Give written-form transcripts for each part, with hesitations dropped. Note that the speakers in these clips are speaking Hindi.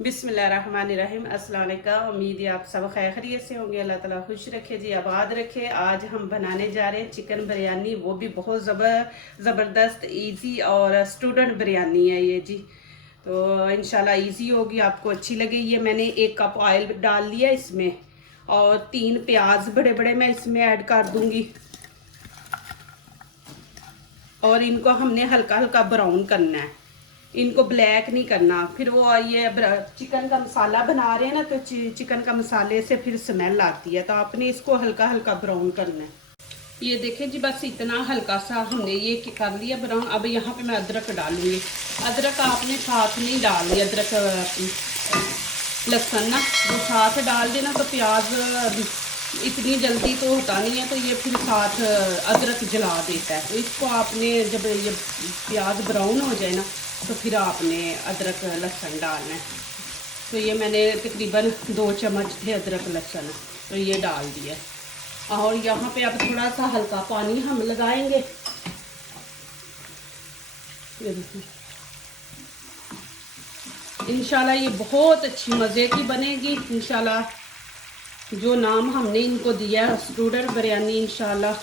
बिस्मिल्लाहिर्रहमानिर्रहीम। अस्सलाम वालेकुम। उम्मीद है आप सब खैर खैरियत से होंगे। अल्लाह ताला खुश रखे जी, आबाद रखे। आज हम बनाने जा रहे हैं चिकन बिरयानी, वो भी बहुत ज़बरदस्त इजी और स्टूडेंट बिरयानी है ये जी। तो इंशाल्लाह इजी होगी, आपको अच्छी लगेगी। ये मैंने 1 कप ऑयल डाल लिया इसमें और 3 प्याज बड़े बड़े मैं इसमें ऐड कर दूंगी और इनको हमने हल्का हल्का ब्राउन करना है, इनको ब्लैक नहीं करना। फिर वो ये चिकन का मसाला बना रहे हैं ना, तो चिकन का मसाले से फिर स्मेल आती है, तो आपने इसको हल्का हल्का ब्राउन करना है। ये देखें जी, बस इतना हल्का सा हमने ये कर लिया ब्राउन। अब यहाँ पे मैं अदरक डालूंगी। अदरक आपने साथ नहीं डालनी, अदरक लहसुन ना वो साथ डाल देना तो प्याज इतनी जल्दी तो होता नहीं है, तो ये फिर साथ अदरक जला देता है। तो इसको आपने जब ये प्याज ब्राउन हो जाए ना, तो फिर आपने अदरक लहसुन डालना है। तो ये मैंने तकरीबन 2 चम्मच थे अदरक लहसुन, तो ये डाल दिया। और यहाँ पे अब थोड़ा सा हल्का पानी हम लगाएंगे। ये देखिए, इंशाल्लाह ये बहुत अच्छी मज़े की बनेगी इंशाल्लाह। जो नाम हमने इनको दिया है स्टूडेंट बिरयानी, इंशाल्लाह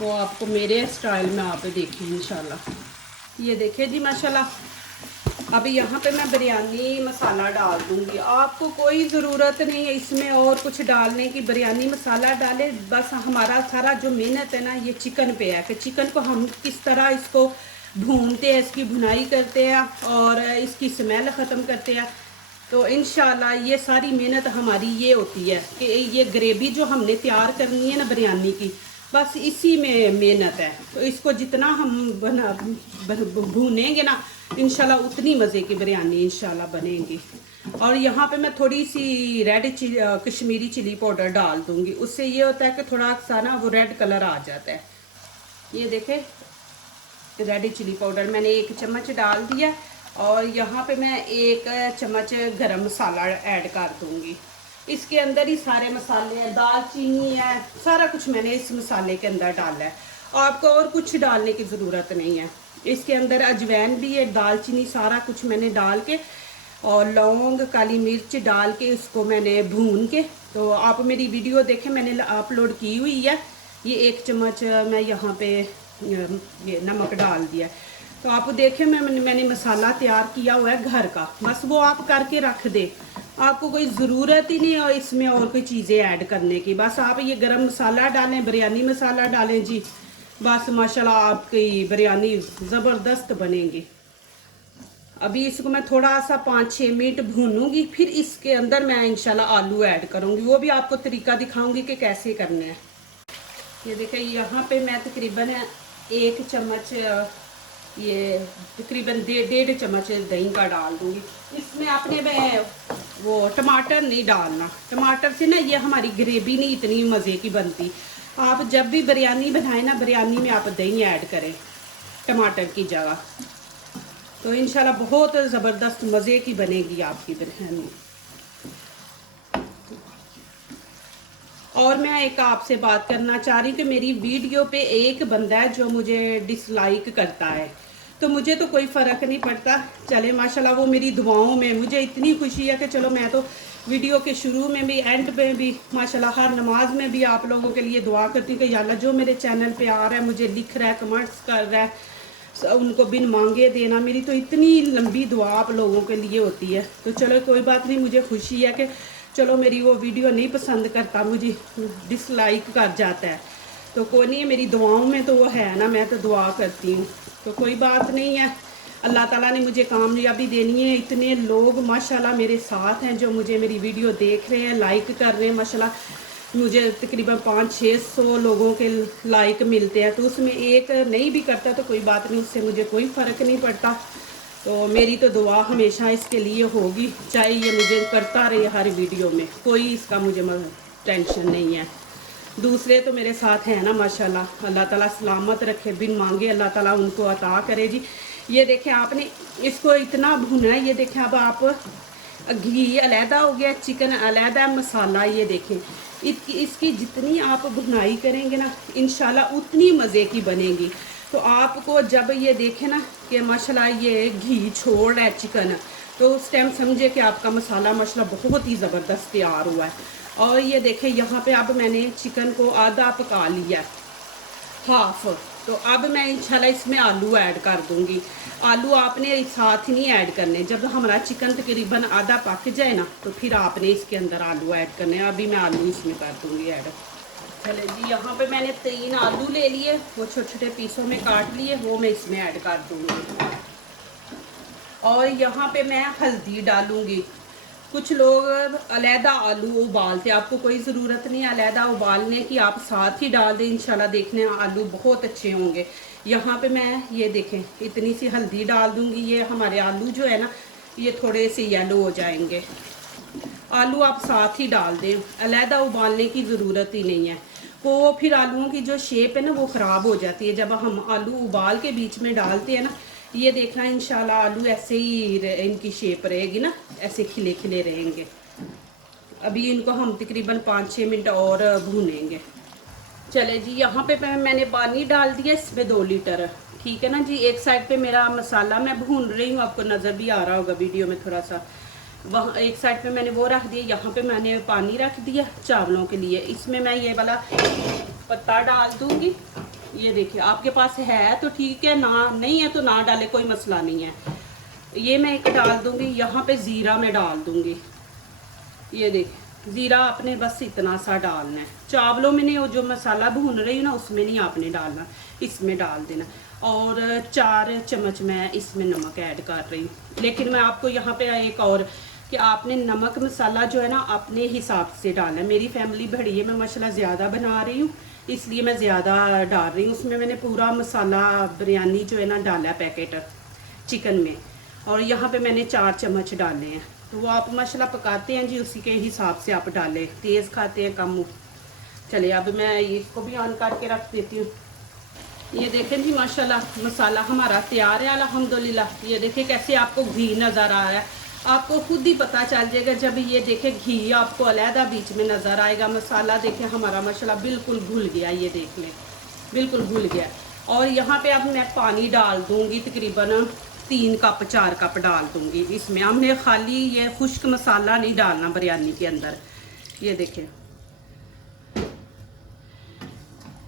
वो आपको मेरे स्टाइल में आप देखें इंशाल्लाह। ये देखिए जी माशाल्लाह। अब यहाँ पे मैं बिरयानी मसाला डाल दूँगी। आपको कोई ज़रूरत नहीं है इसमें और कुछ डालने की, बिरयानी मसाला डालें बस। हमारा सारा जो मेहनत है ना ये चिकन पे है कि चिकन को हम किस तरह इसको भूनते हैं, इसकी भुनाई करते हैं और इसकी स्मेल ख़त्म करते हैं। तो इंशाल्लाह ये सारी मेहनत हमारी ये होती है कि ये ग्रेवी जो हमने तैयार करनी है ना बिरयानी की, बस इसी में मेहनत है। तो इसको जितना हम भूनेंगे ना, इंशाल्लाह उतनी मज़े की बिरयानी इंशाल्लाह बनेगी। और यहाँ पे मैं थोड़ी सी कश्मीरी चिली पाउडर डाल दूँगी। उससे ये होता है कि थोड़ा सा ना वो रेड कलर आ जाता है। ये देखें, रेड चिली पाउडर मैंने 1 चम्मच डाल दिया। और यहाँ पे मैं 1 चम्मच गरम मसाला ऐड कर दूँगी। इसके अंदर ही सारे मसाले हैं, दालचीनी है, सारा कुछ मैंने इस मसाले के अंदर डाला है। आपको और कुछ डालने की ज़रूरत नहीं है। इसके अंदर अजवैन भी है, दालचीनी, सारा कुछ मैंने डाल के और लौंग काली मिर्च डाल के इसको मैंने भून के, तो आप मेरी वीडियो देखें, मैंने अपलोड की हुई है। ये 1 चम्मच मैं यहाँ पे ये नमक डाल दिया। तो आप देखें मैंने मसाला तैयार किया हुआ है घर का, बस वो आप करके रख दे। आपको कोई ज़रूरत ही नहीं है इसमें और कोई चीज़ें ऐड करने की। बस आप ये गरम मसाला डालें, बिरयानी मसाला डालें जी, बस माशाल्लाह आपकी बिरयानी ज़बरदस्त बनेगी। अभी इसको मैं थोड़ा सा 5-6 मिनट भूनूंगी, फिर इसके अंदर मैं इंशाल्लाह आलू ऐड करूँगी। वो भी आपको तरीका दिखाऊँगी कि कैसे करना है। ये देखिए, यहाँ पे मैं तकरीबन 1 चम्मच ये तकरीबन 1.5 चम्मच दही का डाल दूँगी। इसमें आपने वो टमाटर नहीं डालना, टमाटर से ना ये हमारी ग्रेवी नहीं इतनी मज़े की बनती। आप जब भी बिरयानी बनाएं ना, बिरयानी में आप दही ऐड करें टमाटर की जगह, तो इंशाल्लाह बहुत ज़बरदस्त मज़े की बनेगी आपकी बिरयानी। और मैं एक आपसे बात करना चाह रही हूँ कि मेरी वीडियो पे एक बंदा है जो मुझे डिसलाइक करता है, तो मुझे तो कोई फ़र्क नहीं पड़ता। चले माशाल्लाह, वो मेरी दुआओं में मुझे इतनी खुशी है कि चलो मैं तो वीडियो के शुरू में भी एंड पे भी माशाल्लाह हर नमाज में भी आप लोगों के लिए दुआ करती हूँ कि या अल्लाह जो मेरे चैनल पे आ रहा है, मुझे लिख रहा है, कमेंट्स कर रहा है, उनको बिन मांगे देना, मेरी तो इतनी लंबी दुआ आप लोगों के लिए होती है। तो चलो कोई बात नहीं, मुझे खुशी है कि चलो मेरी वो वीडियो नहीं पसंद करता, मुझे डिसलाइक कर जाता है, तो कोई नहीं है, मेरी दुआओं में तो वो है ना, मैं तो दुआ करती हूँ, तो कोई बात नहीं है। अल्लाह ताला ने मुझे कामयाबी देनी है। इतने लोग माशाल्लाह मेरे साथ हैं जो मुझे मेरी वीडियो देख रहे हैं, लाइक कर रहे हैं माशाल्लाह। मुझे तकरीबन 500-600 लोगों के लाइक मिलते हैं, तो उसमें एक नहीं भी करता तो कोई बात नहीं, उससे मुझे कोई फ़र्क नहीं पड़ता। तो मेरी तो दुआ हमेशा इसके लिए होगी, चाहे ये मुझे करता रहे हर वीडियो में, कोई इसका मुझे टेंशन नहीं है। दूसरे तो मेरे साथ हैं ना माशाल्लाह, अल्लाह ताला सलामत रखे, बिन मांगे अल्लाह ताला उनको अता करे जी। ये देखें, आपने इसको इतना भुना है। ये देखें, अब आप घी अलहदा हो गया, चिकन अलहदा, मसाला, ये देखें इसकी जितनी आप भुनाई करेंगे ना इंशाल्लाह उतनी मज़े की बनेगी। तो आपको जब ये देखें ना कि माशाल्लाह ये घी छोड़ रहा है चिकन, तो उस टाइम समझे कि आपका मसाला माशाल्लाह बहुत ही ज़बरदस्त तैयार हुआ है। और ये देखें यहाँ पे अब मैंने चिकन को आधा पका लिया, हाफ। तो अब मैं इंशाल्लाह इसमें आलू ऐड कर दूँगी। आलू आपने साथ नहीं ऐड करने, जब हमारा चिकन तकरीबन आधा पक जाए ना तो फिर आपने इसके अंदर आलू ऐड करने। अभी मैं आलू इसमें कर दूँगी ऐड। चले जी, यहाँ पे मैंने 3 आलू ले लिए, वो छोटे छोटे पीसों में काट लिए, वो मैं इसमें ऐड कर दूँगी। और यहाँ पे मैं हल्दी डालूँगी। कुछ लोग अलहदा आलू उबालते, आपको कोई ज़रूरत नहीं है अलहदा उबालने की, आप साथ ही डाल दें, इंशाल्लाह देखने आलू बहुत अच्छे होंगे। यहाँ पे मैं ये देखें इतनी सी हल्दी डाल दूँगी। ये हमारे आलू जो है ना ये थोड़े से येलो हो जाएंगे। आलू आप साथ ही डाल दें, अलहदा उबालने की ज़रूरत ही नहीं है। वो फिर आलूओं की जो शेप है ना वो ख़राब हो जाती है जब हम आलू उबाल के बीच में डालते हैं ना। ये देखना इंशाल्लाह आलू ऐसे ही इनकी शेप रहेगी ना, ऐसे खिले खिले रहेंगे। अभी इनको हम तकरीबन 5-6 मिनट और भूनेंगे। चले जी, यहाँ पे मैंने पानी डाल दिया इसमें 2 लीटर, ठीक है ना जी। एक साइड पे मेरा मसाला मैं भून रही हूँ, आपको नज़र भी आ रहा होगा वीडियो में थोड़ा सा। वहाँ एक साइड पे मैंने वो रख दिया, यहाँ पे मैंने पानी रख दिया चावलों के लिए। इसमें मैं ये वाला पत्ता डाल दूँगी। ये देखिए आपके पास है तो ठीक है, ना नहीं है तो ना डाले, कोई मसला नहीं है। ये मैं एक डाल दूँगी। यहाँ पे ज़ीरा मैं डाल दूँगी। ये देखिए ज़ीरा आपने बस इतना सा डालना है। चावलों में नहीं, वो जो मसाला भून रही हूँ ना उसमें नहीं आपने डालना, इसमें डाल देना। और 4 चम्मच मैं इसमें नमक ऐड कर रही हूँ। लेकिन मैं आपको यहाँ पे एक और कि आपने नमक मसाला जो है ना अपने हिसाब से डालना है। मेरी फैमिली बड़ी है, मैं माशाल्लाह ज़्यादा बना रही हूँ इसलिए मैं ज़्यादा डाल रही हूँ। उसमें मैंने पूरा मसाला बिरयानी जो है ना डाला पैकेट चिकन में, और यहाँ पे मैंने 4 चम्मच डाले हैं। तो वो आप माशाल्लाह पकाते हैं जी, उसी के हिसाब से आप डालें, तेज़ खाते हैं कम। चलिए अब मैं इसको भी ऑन करके रख देती हूँ। ये देखें जी माशाल्लाह मसाला हमारा तैयार है अल्हम्दुलिल्लाह। ये देखें कैसे आपको घी नज़र आ रहा है, आपको खुद ही पता चल जाएगा जब ये देखें घी आपको अलहदा बीच में नज़र आएगा। मसाला देखें हमारा माशाल्लाह बिल्कुल घुल गया, ये देख लें बिल्कुल घुल गया। और यहाँ पे अब मैं पानी डाल दूँगी, तकरीबन 3 कप 4 कप डाल दूँगी इसमें। हमने खाली ये खुश्क मसाला नहीं डालना बिरयानी के अंदर। ये देखें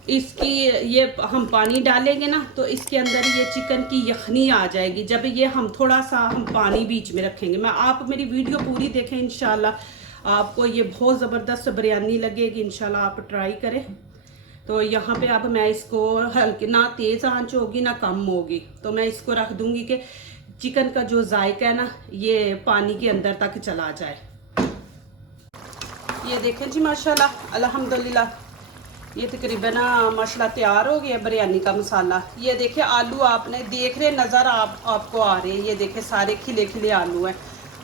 इसकी ये हम पानी डालेंगे ना तो इसके अंदर ये चिकन की यखनी आ जाएगी। जब ये हम थोड़ा सा हम पानी बीच में रखेंगे, मैं आप मेरी वीडियो पूरी देखें इंशाल्लाह आपको ये बहुत ज़बरदस्त बिरयानी लगेगी। इंशाल्लाह आप ट्राई करें। तो यहाँ पे अब मैं इसको हल्के, ना तेज़ आंच होगी ना कम होगी, तो मैं इसको रख दूँगी कि चिकन का जो जायका है ना ये पानी के अंदर तक चला जाए। ये देखें जी माशाल्लाह अल्हम्दुलिल्लाह ये तकरीबन माशाल्लाह तैयार हो गया बिरयानी का मसाला। ये देखें आलू आपने देख रहे नज़र आपको आ रहे हैं, ये देखें सारे खिले खिले आलू हैं।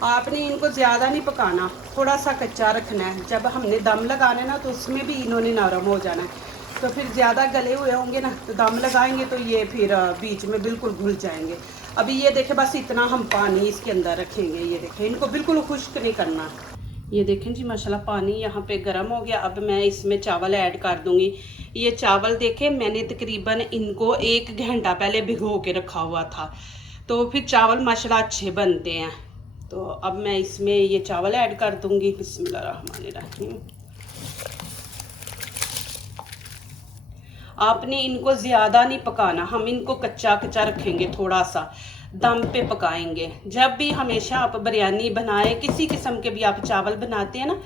आपने इनको ज़्यादा नहीं पकाना, थोड़ा सा कच्चा रखना है। जब हमने दम लगाना है ना तो उसमें भी इन्होंने नरम हो जाना है। तो फिर ज़्यादा गले हुए होंगे ना तो दम लगाएंगे तो ये फिर बीच में बिल्कुल घुल जाएंगे। अभी ये देखें बस इतना हम पानी इसके अंदर रखेंगे। ये देखें इनको बिल्कुल खुश्क नहीं करना। ये देखें जी माशाल्लाह पानी यहाँ पे गर्म हो गया। अब मैं इसमें चावल ऐड कर दूँगी। ये चावल देखें मैंने तकरीबन इनको 1 घंटा पहले भिगो के रखा हुआ था, तो फिर चावल माशाल्लाह अच्छे बनते हैं। तो अब मैं इसमें ये चावल ऐड कर दूँगी। बिस्मिल्लाहिर्रहमानिर्रहीम। आपने इनको ज़्यादा नहीं पकाना, हम इनको कच्चा कच्चा रखेंगे, थोड़ा सा दम पे पकाएंगे। जब भी हमेशा आप बिरयानी बनाए, किसी किस्म के भी आप चावल बनाते हैं ना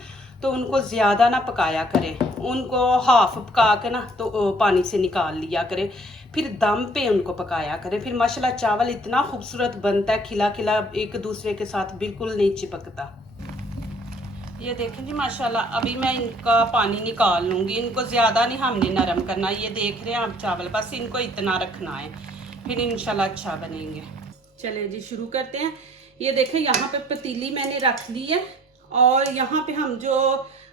तो उनको ज़्यादा ना पकाया करें, उनको हाफ पका के ना तो पानी से निकाल लिया करें, फिर दम पे उनको पकाया करें। फिर माशाल्लाह चावल इतना खूबसूरत बनता है, खिला खिला, एक दूसरे के साथ बिल्कुल नहीं चिपकता। ये देखें जी माशाल्लाह अभी मैं इनका पानी निकाल लूँगी। इनको ज़्यादा नहीं हमने नरम करना, ये देख रहे हैं आप चावल, बस इनको इतना रखना है, फिर इंशाल्लाह अच्छा बनेंगे। चलिए जी शुरू करते हैं। ये देखें यहाँ पे पतीली मैंने रख ली है, और यहाँ पे हम जो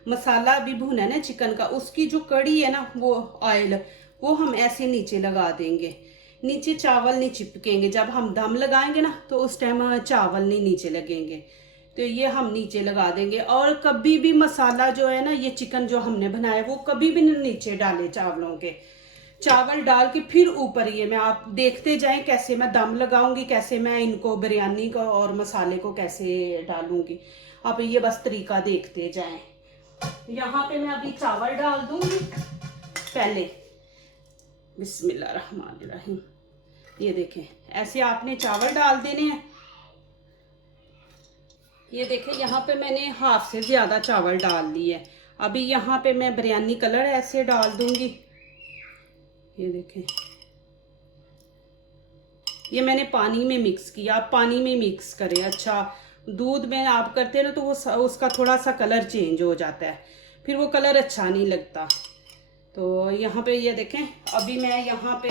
मसाला अभी भुना है ना चिकन का, उसकी जो कड़ी है ना वो ऑयल वो हम ऐसे नीचे लगा देंगे। नीचे चावल नहीं चिपकेंगे, जब हम दम लगाएंगे ना तो उस टाइम चावल नहीं नीचे लगेंगे, तो ये हम नीचे लगा देंगे। और कभी भी मसाला जो है ना ये चिकन जो हमने बनाया वो कभी भी नहीं नीचे डाले चावलों के, चावल डाल के फिर ऊपर ये मैं, आप देखते जाएं कैसे मैं दम लगाऊंगी, कैसे मैं इनको बिरयानी को और मसाले को कैसे डालूंगी। आप ये बस तरीका देखते जाएं। यहाँ पे मैं अभी चावल डाल दूंगी पहले। बिस्मिल्लाहिर्रहमानिर्रहीम। ये देखें, ऐसे आपने चावल डाल देने हैं। ये देखें, यहाँ पे मैंने हाफ से ज़्यादा चावल डाल लिए है। अभी यहाँ पे मैं बिरयानी कलर ऐसे डाल दूंगी। ये देखें, ये मैंने पानी में मिक्स किया। आप पानी में मिक्स करें। अच्छा, दूध में आप करते हैं ना तो वो उसका थोड़ा सा कलर चेंज हो जाता है, फिर वो कलर अच्छा नहीं लगता। तो यहाँ पे ये देखें, अभी मैं यहाँ पे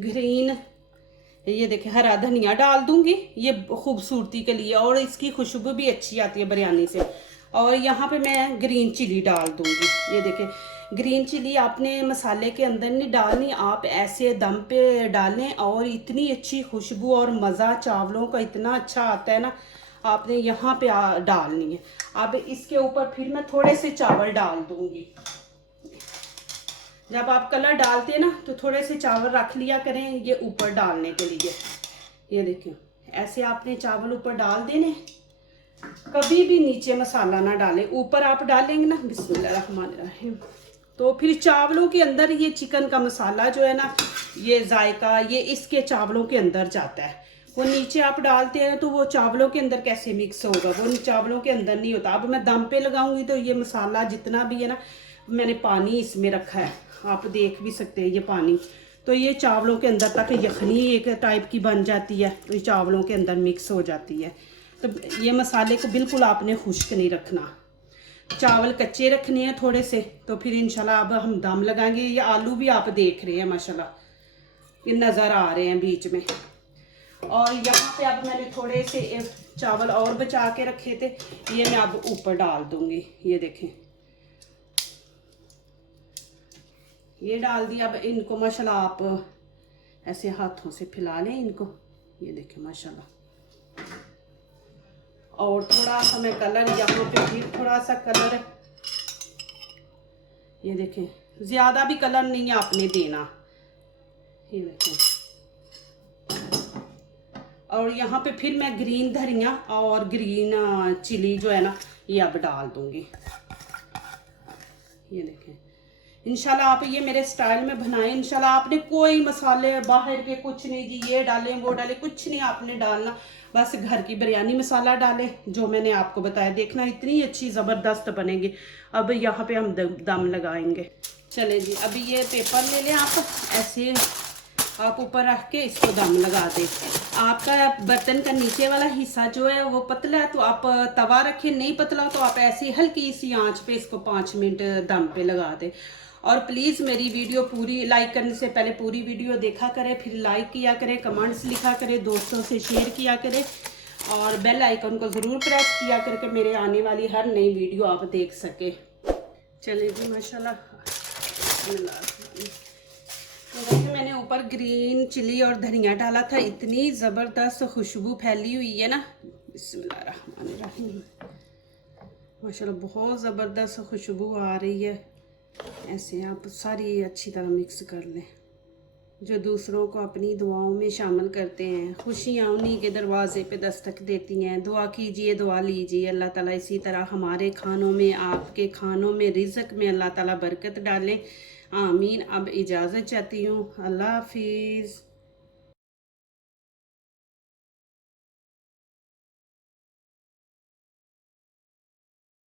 ग्रीन, ये देखें, हरा धनिया डाल दूंगी ये खूबसूरती के लिए, और इसकी खुशबू भी अच्छी आती है बिरयानी से। और यहाँ पे मैं ग्रीन चिली डाल दूंगी। ये देखें, ग्रीन चिली आपने मसाले के अंदर नहीं डालनी, आप ऐसे दम पे डालें और इतनी अच्छी खुशबू और मज़ा चावलों का इतना अच्छा आता है ना, आपने यहाँ पे डालनी है। अब इसके ऊपर फिर मैं थोड़े से चावल डाल दूंगी। जब आप कलर डालते हैं ना तो थोड़े से चावल रख लिया करें ये ऊपर डालने के लिए। ये देखें, ऐसे आपने चावल ऊपर डाल देने, कभी भी नीचे मसाला ना डालें, ऊपर आप डालेंगे ना बिस्मिल्लाहिर्रहमानिर्रहीम तो फिर चावलों के अंदर ये चिकन का मसाला जो है ना, ये जायका ये इसके चावलों के अंदर जाता है। वो नीचे आप डालते हैं तो वो चावलों के अंदर कैसे मिक्स होगा, वो चावलों के अंदर नहीं होता। अब मैं दम पे लगाऊंगी तो ये मसाला जितना भी है ना, मैंने पानी इसमें रखा है, आप देख भी सकते हैं ये पानी, तो ये चावलों के अंदर तक यखनी एक टाइप की बन जाती है, तो ये चावलों के अंदर मिक्स हो जाती है। तो ये मसाले को बिल्कुल आपने खुश्क नहीं रखना, चावल कच्चे रखने हैं थोड़े से। तो फिर इंशाल्लाह अब हम दम लगाएंगे। ये आलू भी आप देख रहे हैं माशाल्लाह, ये नज़र आ रहे हैं बीच में। और यहाँ पे अब मैंने थोड़े से चावल और बचा के रखे थे, ये मैं अब ऊपर डाल दूंगी। ये देखें, ये डाल दिया। अब इनको माशाल्लाह आप ऐसे हाथों से फैला लें इनको। ये देखें माशाल्लाह, और थोड़ा सा मैं कलर यहाँ पे फिर थोड़ा सा कलर, ये देखें, ज़्यादा भी कलर नहीं है आपने देना। ये देखें, और यहाँ पे फिर मैं ग्रीन धनिया और ग्रीन चिली जो है ना ये अब डाल दूंगी। ये देखें, इंशाल्लाह आप ये मेरे स्टाइल में बनाएं। इंशाल्लाह आपने कोई मसाले बाहर के कुछ नहीं जी, ये डालें वो डालें, कुछ नहीं आपने डालना, बस घर की बिरयानी मसाला डालें जो मैंने आपको बताया। देखना इतनी अच्छी ज़बरदस्त बनेगी। अब यहाँ पे हम दम लगाएंगे। चले जी, अभी ये पेपर ले लें आप, ऐसे आप ऊपर रख के इसको दम लगा दें। आपका बर्तन का नीचे वाला हिस्सा जो है वो पतला है तो आप तवा रखें, नहीं पतला तो आप ऐसे हल्की सी आंच पे इसको 5 मिनट दम पे लगा दें। और प्लीज़ मेरी वीडियो पूरी, लाइक करने से पहले पूरी वीडियो देखा करें, फिर लाइक किया करें, कमेंट्स लिखा करें, दोस्तों से शेयर किया करें, और बेल आइकन को ज़रूर प्रेस किया करके मेरे आने वाली हर नई वीडियो आप देख सके। चलिए जी माशाल्लाह, तो देखिए मैंने ऊपर ग्रीन चिली और धनिया डाला था, इतनी ज़बरदस्त खुशबू फैली हुई है ना, बिस्मिल्लाहिर्रहमानिर्रहीम माशाल्लाह, बहुत ज़बरदस्त खुशबू आ रही है। ऐसे आप सारी अच्छी तरह मिक्स कर लें। जो दूसरों को अपनी दुआओं में शामिल करते हैं, खुशियाँ उन्हीं के दरवाज़े पे दस्तक देती हैं। दुआ कीजिए, दुआ लीजिए, अल्लाह ताला इसी तरह हमारे खानों में, आपके खानों में, रिज़्क़ में अल्लाह ताला बरकत डालें। आमीन। अब इजाज़त चाहती हूँ, अल्लाह हाफिज़।